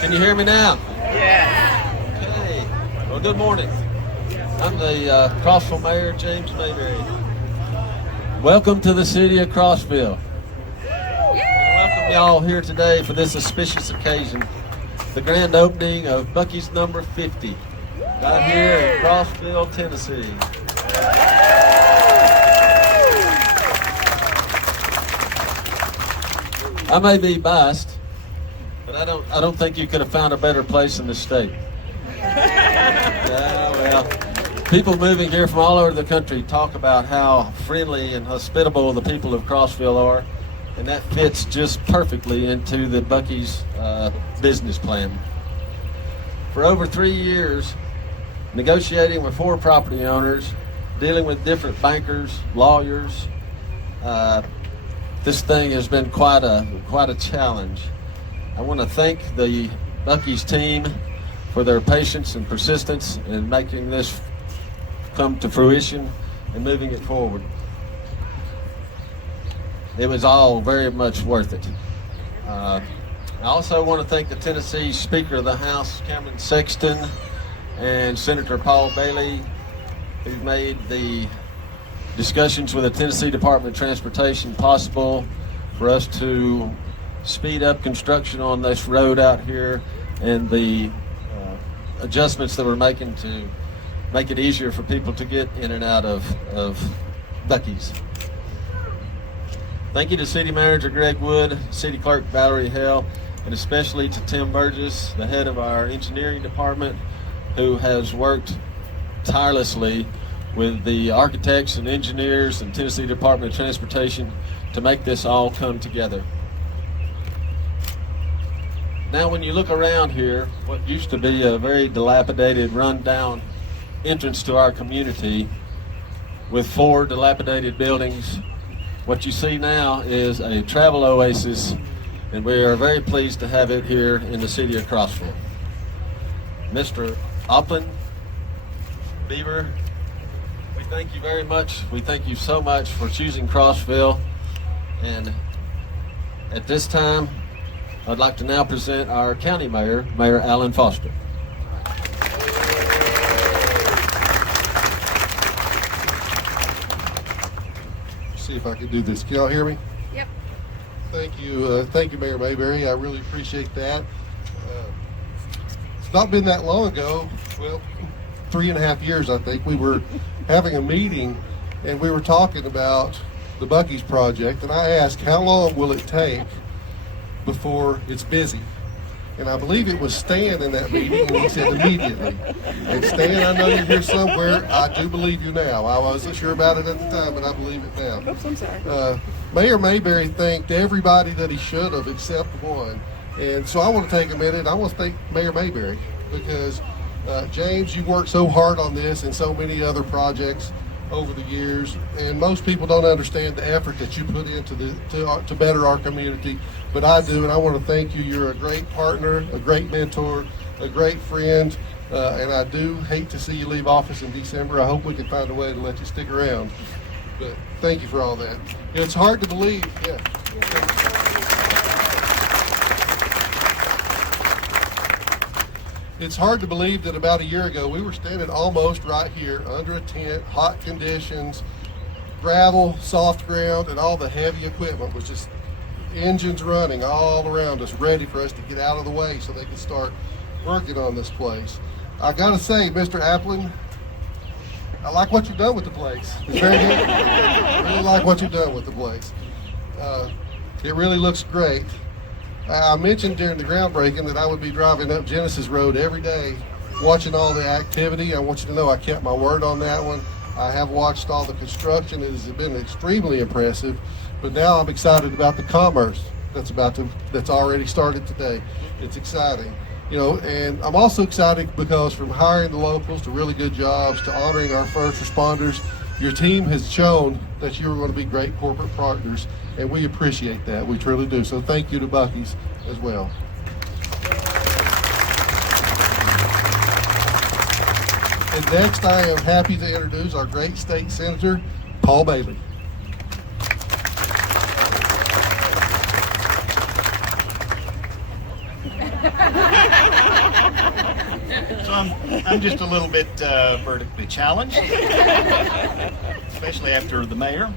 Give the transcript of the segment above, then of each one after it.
Can you hear me now? Yeah. Okay. Well, good morning. I'm the Crossville Mayor, James Mayberry. Welcome to the city of Crossville. Welcome y'all here today for this auspicious occasion, the grand opening of Buc-ee's number 50, right here in Crossville, Tennessee. I may be biased, but I don't think you could have found a better place in the state. Yeah, well, people moving here from all over the country talk about how friendly and hospitable the people of Crossville are, and that fits just perfectly into the Buc-ee's business plan. For over 3 years, negotiating with 4 property owners, dealing with different bankers, lawyers, this thing has been quite a challenge. I want to thank the Buc-ee's team for their patience and persistence in making this come to fruition and moving it forward. It was all very much worth it. I also want to thank the Tennessee Speaker of the House, Cameron Sexton, and Senator Paul Bailey, who made the discussions with the Tennessee Department of Transportation possible for us to speed up construction on this road out here, and the adjustments that we're making to make it easier for people to get in and out of Buc-ee's. Thank you to City Manager Greg Wood, City Clerk Valerie Hale, and especially to Tim Burgess, the head of our engineering department, who has worked tirelessly with the architects and engineers and Tennessee Department of Transportation to make this all come together. Now, when you look around here, what used to be a very dilapidated, run-down entrance to our community with 4 dilapidated buildings, what you see now is a travel oasis, and we are very pleased to have it here in the city of Crossville. Mr. Oppen, Beaver, we thank you very much. We thank you so much for choosing Crossville. And at this time, I'd like to now present our county mayor, Mayor Alan Foster. See if I can do this. Can y'all hear me? Yep. Thank you, Mayor Mayberry. I really appreciate that. It's not been that long ago, well, 3.5 years, I think, we were having a meeting and we were talking about the Buc-ee's project, and I asked, how long will it take before it's busy? And I believe it was Stan in that meeting, and he said immediately. And Stan, I know you're here somewhere. I do believe you now. I wasn't sure about it at the time, but I believe it now. Oops, I'm sorry. Mayor Mayberry thanked everybody that he should have except one. And so I want to take a minute. I want to thank Mayor Mayberry because, James, you worked so hard on this and so many other projects over the years, and most people don't understand the effort that you put into to better our community, but I do, and I want to thank you. You're a great partner, a great mentor, a great friend, and I do hate to see you leave office in December. I hope we can find a way to let you stick around, but thank you for all that. It's hard to believe. Yeah. It's hard to believe that about a year ago we were standing almost right here under a tent, hot conditions, gravel, soft ground, and all the heavy equipment was just engines running all around us, ready for us to get out of the way so they could start working on this place. I gotta say, Mr. Appling, I like what you've done with the place. It's very good. I really like what you've done with the place. It really looks great. I mentioned during the groundbreaking that I would be driving up Genesis Road every day, watching all the activity. I want you to know I kept my word on that one. I have watched all the construction. It has been extremely impressive, but now I'm excited about the commerce that's already started today. It's exciting. And I'm also excited because from hiring the locals to really good jobs to honoring our first responders, your team has shown that you're going to be great corporate partners, and we appreciate that. We truly do. So thank you to Buc-ee's as well. And next, I am happy to introduce our great state senator, Paul Bailey. I'm just a little bit vertically challenged, especially after the mayor.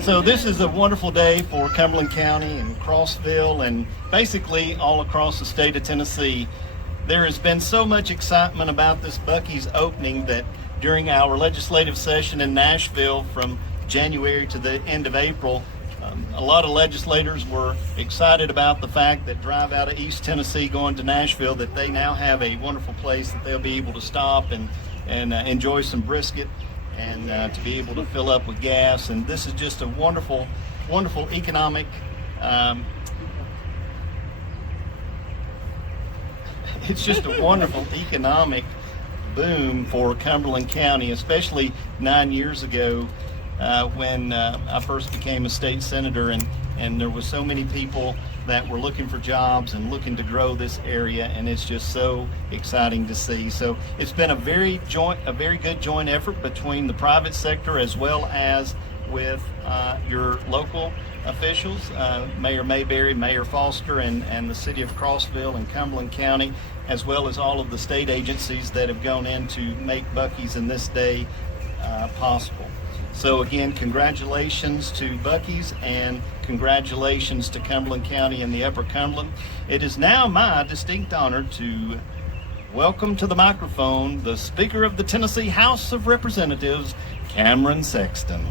So this is a wonderful day for Cumberland County and Crossville and basically all across the state of Tennessee. There has been so much excitement about this Buc-ee's opening that during our legislative session in Nashville from January to the end of April, a lot of legislators were excited about the fact that drive out of East Tennessee going to Nashville, that they now have a wonderful place that they'll be able to stop and enjoy some brisket and to be able to fill up with gas. And this is just a wonderful, wonderful economic it's just a wonderful economic boom for Cumberland County, especially 9 years ago when I first became a state senator, and there was so many people that were looking for jobs and looking to grow this area, and it's just so exciting to see. So it's been a very good joint effort between the private sector as well as with your local officials, Mayor Mayberry, Mayor Foster, and the city of Crossville and Cumberland County, as well as all of the state agencies that have gone in to make Buc-ee's in this day possible. So again, congratulations to Buc-ee's and congratulations to Cumberland County and the Upper Cumberland. It is now my distinct honor to welcome to the microphone the Speaker of the Tennessee House of Representatives, Cameron Sexton.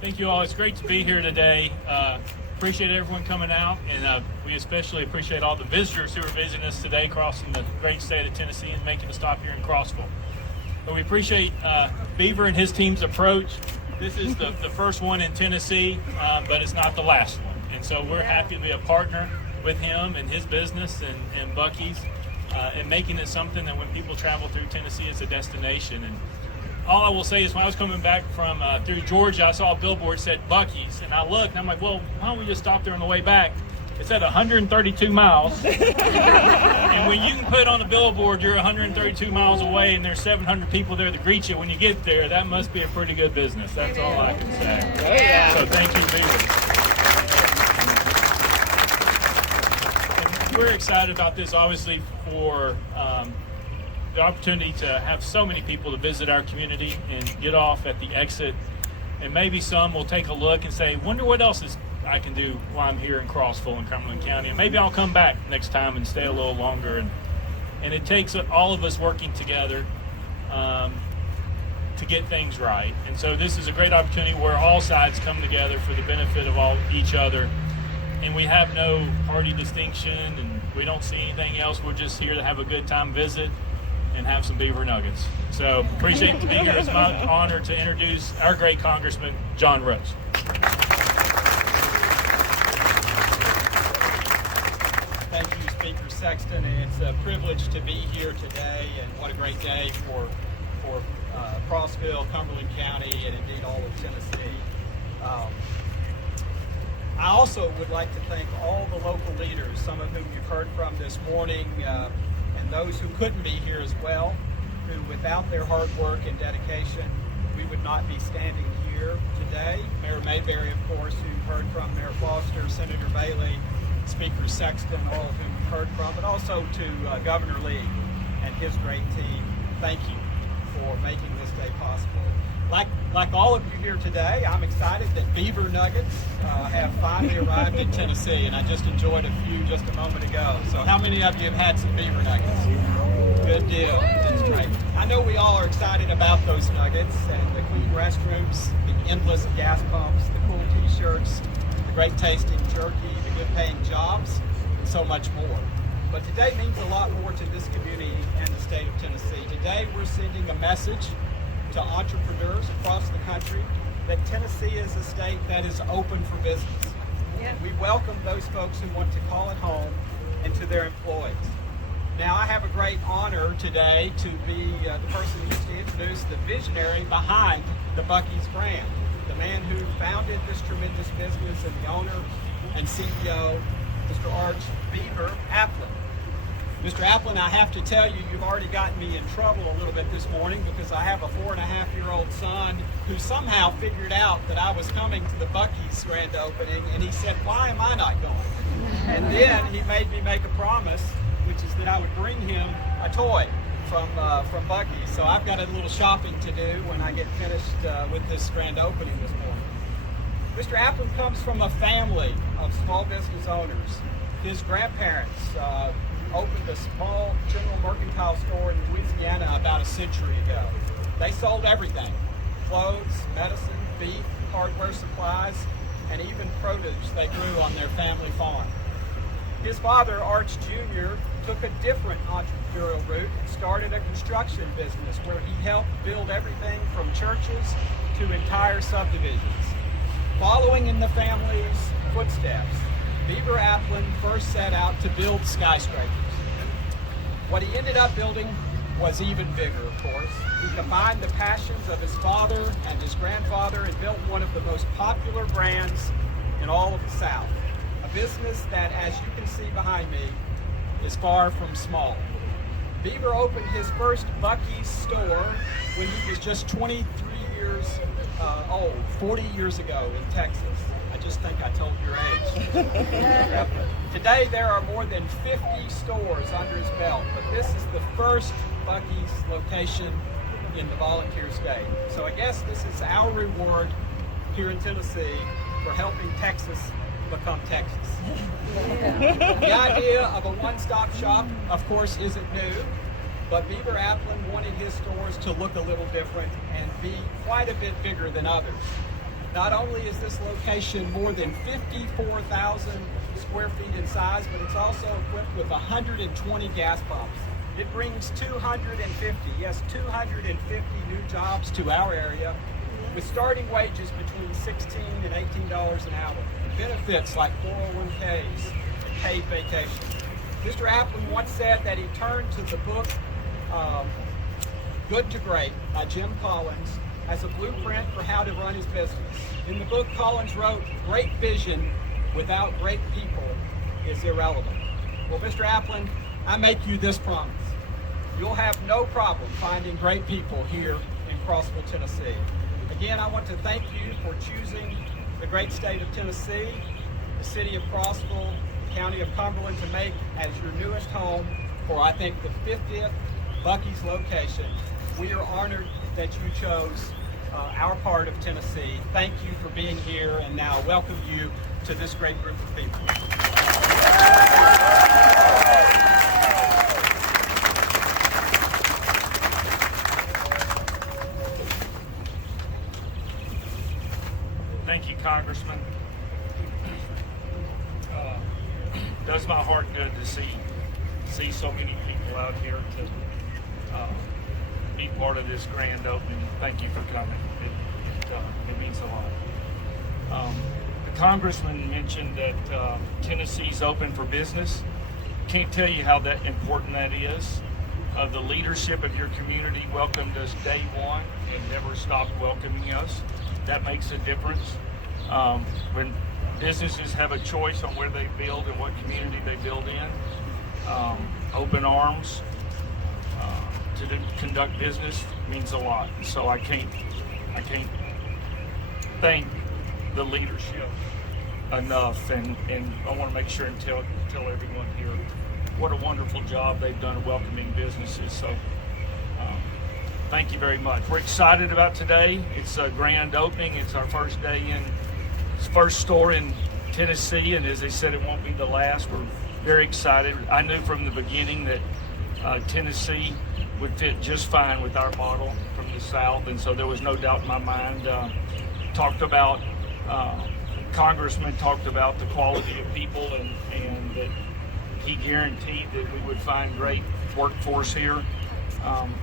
Thank you all. It's great to be here today. Appreciate everyone coming out, and we especially appreciate all the visitors who are visiting us today, crossing the great state of Tennessee and making a stop here in Crossville. But we appreciate Beaver and his team's approach. This is the first one in Tennessee, but it's not the last one. And so we're happy to be a partner with him and his business and Buc-ee's, and making it something that when people travel through Tennessee, it's a destination. And all I will say is when I was coming back from through Georgia, I saw a billboard that said Buc-ee's, and I looked and I'm like, well, why don't we just stop there on the way back? It said 132 miles. And when you can put on a billboard you're 132 miles away and there's 700 people there to greet you when you get there, that must be a pretty good business. That's all I can say. Oh, yeah. So thank you, Beaver. And we're excited about this, obviously, for the opportunity to have so many people to visit our community and get off at the exit, and maybe some will take a look and say, wonder what else I can do while I'm here in Crossville and Cumberland County, and maybe I'll come back next time and stay a little longer. And it takes all of us working together to get things right. And so this is a great opportunity where all sides come together for the benefit of each other, and we have no party distinction and we don't see anything else. We're just here to have a good time, visit, and have some beaver nuggets. So appreciate to be here. It's my honor to introduce our great Congressman, John Rose. Thank you, Speaker Sexton, and it's a privilege to be here today, and what a great day for Crossville, Cumberland County, and indeed all of Tennessee. I also would like to thank all the local leaders, some of whom you've heard from this morning, and those who couldn't be here as well, who without their hard work and dedication, we would not be standing here today. Mayor Mayberry, of course, who you've heard from, Mayor Foster, Senator Bailey, Speaker Sexton, all of whom you've heard from, but also to Governor Lee and his great team. Thank you for making this day possible. Like all of you here today, I'm excited that beaver nuggets have finally arrived in Tennessee, and I just enjoyed a few just a moment ago. So how many of you have had some beaver nuggets? Good deal. That's great. I know we all are excited about those nuggets and the clean restrooms, the endless gas pumps, the cool t-shirts, the great tasting jerky, the good paying jobs, and so much more. But today means a lot more to this community and the state of Tennessee. Today we're sending a message to entrepreneurs across the country that Tennessee is a state that is open for business. Yeah. We welcome those folks who want to call it home and to their employees. Now, I have a great honor today to be the person who's to introduce the visionary behind the Buc-ee's brand, the man who founded this tremendous business and the owner and CEO, Mr. Arch Beaver Applin. Mr. Applin, I have to tell you, you've already gotten me in trouble a little bit this morning because I have a 4.5-year-old son who somehow figured out that I was coming to the Buc-ee's grand opening, and he said, "Why am I not going?" And then he made me make a promise, which is that I would bring him a toy from Buc-ee. So I've got a little shopping to do when I get finished with this grand opening this morning. Mr. Applin comes from a family of small business owners. His grandparents opened a small general mercantile store in Louisiana about a century ago. They sold everything: clothes, medicine, beef, hardware supplies, and even produce they grew on their family farm. His father, Arch Jr., took a different entrepreneurial route and started a construction business where he helped build everything from churches to entire subdivisions. Following in the family's footsteps, Beaver Applin first set out to build skyscrapers. What he ended up building was even bigger, of course. He combined the passions of his father and his grandfather and built one of the most popular brands in all of the South. A business that, as you can see behind me, is far from small. Beaver opened his first Buc-ee's store when he was just 23 years old, 40 years ago in Texas. I just think I told your age. Today there are more than 50 stores under his belt, but this is the first Buc-ee's location in the volunteer state. So I guess this is our reward here in Tennessee for helping Texas become Texas. The idea of a one-stop shop, of course, isn't new, but Beaver Applin wanted his stores to look a little different and be quite a bit bigger than others. Not only is this location more than 54,000 square feet in size, but it's also equipped with 120 gas pumps. It brings 250 new jobs to our area, with starting wages between $16 and $18 an hour. Benefits like 401ks and paid vacation. Mr. Applin once said that he turned to the book Good to Great by Jim Collins as a blueprint for how to run his business. In the book, Collins wrote, "Great vision without great people is irrelevant." Well, Mr. Applin, I make you this promise. You'll have no problem finding great people here in Crossville, Tennessee. Again, I want to thank you for choosing the great state of Tennessee, the city of Crossville, the county of Cumberland to make as your newest home for, I think, the 50th Buc-ee's location. We are honored that you chose our part of Tennessee. Thank you for being here, and now welcome you to this great group of people. Thank you, Congressman. Does my heart good to see so many people out here to be part of this grand opening. Thank you for coming. It means a lot. The Congressman mentioned that Tennessee's open for business. Can't tell you how important that is. The leadership of your community welcomed us day one and never stopped welcoming us. That makes a difference. When businesses have a choice on where they build and what community they build in, open arms to conduct business means a lot. So I can't thank the leadership enough, and I want to make sure and tell everyone here what a wonderful job they've done of welcoming businesses. So thank you very much. We're excited about today. It's a grand opening. It's our first day in, first store in Tennessee, and as they said, it won't be the last. We're very excited. I knew from the beginning that Tennessee would fit just fine with our model from the South, and so there was no doubt in my mind. Congressman talked about the quality of people, and that he guaranteed that we would find great workforce here.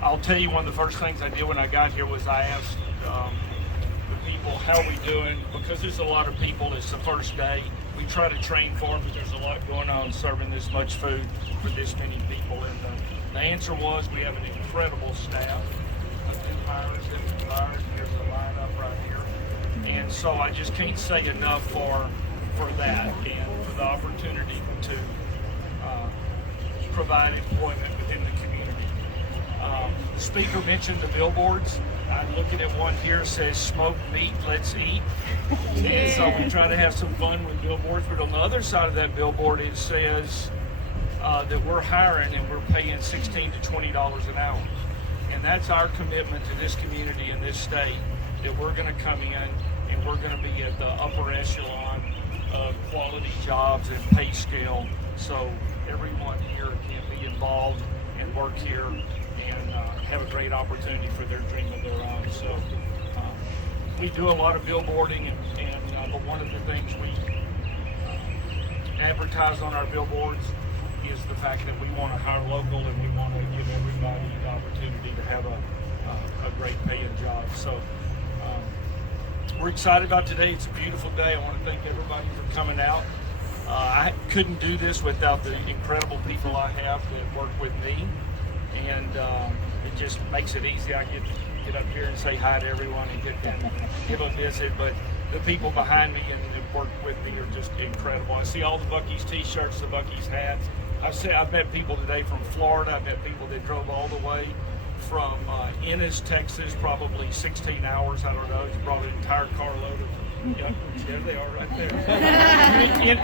I'll tell you, one of the first things I did when I got here was I asked the people, how we doing? Because there's a lot of people, it's the first day. We try to train for them, but there's a lot going on serving this much food for this many people. And the answer was, we have an incredible staff of new hires that we've hired. Here's a lineup right here. And so I just can't say enough for that and for the opportunity to provide employment within the community. The speaker mentioned the billboards. I'm looking at one here that says "Smoke meat, let's eat." And so we try to have some fun with billboards. But on the other side of that billboard, it says that we're hiring and we're paying $16 to $20 an hour. And that's our commitment to this community and this state, that we're going to come in and we're going to be at the upper echelon of quality jobs and pay scale, so everyone here can be involved and work here and have a great opportunity for their dream of their own. So we do a lot of billboarding, but one of the things we advertise on our billboards is the fact that we want to hire local and we want to give everybody the opportunity to have a great paying job. So we're excited about today. It's a beautiful day. I want to thank everybody for coming out. I couldn't do this without the incredible people I have that work with me, and it just makes it easy. I get up here and say hi to everyone and give a visit, but the people behind me and that work with me are just incredible. I see all the Buc-ee's t-shirts, the Buc-ee's hats. I've met people today from Florida. I've met people that drove all the way from Ennis, Texas, probably 16 hours. I don't know. He brought an entire carload of. Yep, there they are right there.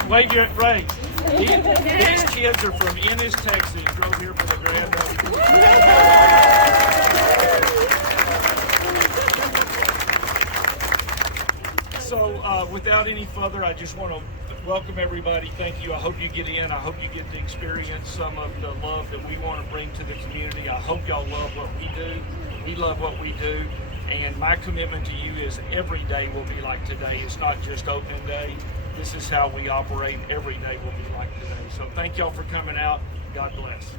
Wait, you're right. These kids are from Ennis, Texas. Drove here for the grand opening. So, without any further, I just want to welcome everybody. Thank you. I hope you get in. I hope you get to experience some of the love that we want to bring to the community. I hope y'all love what we do. We love what we do. And my commitment to you is every day will be like today. It's not just open day. This is how we operate. Every day will be like today. So thank y'all for coming out. God bless.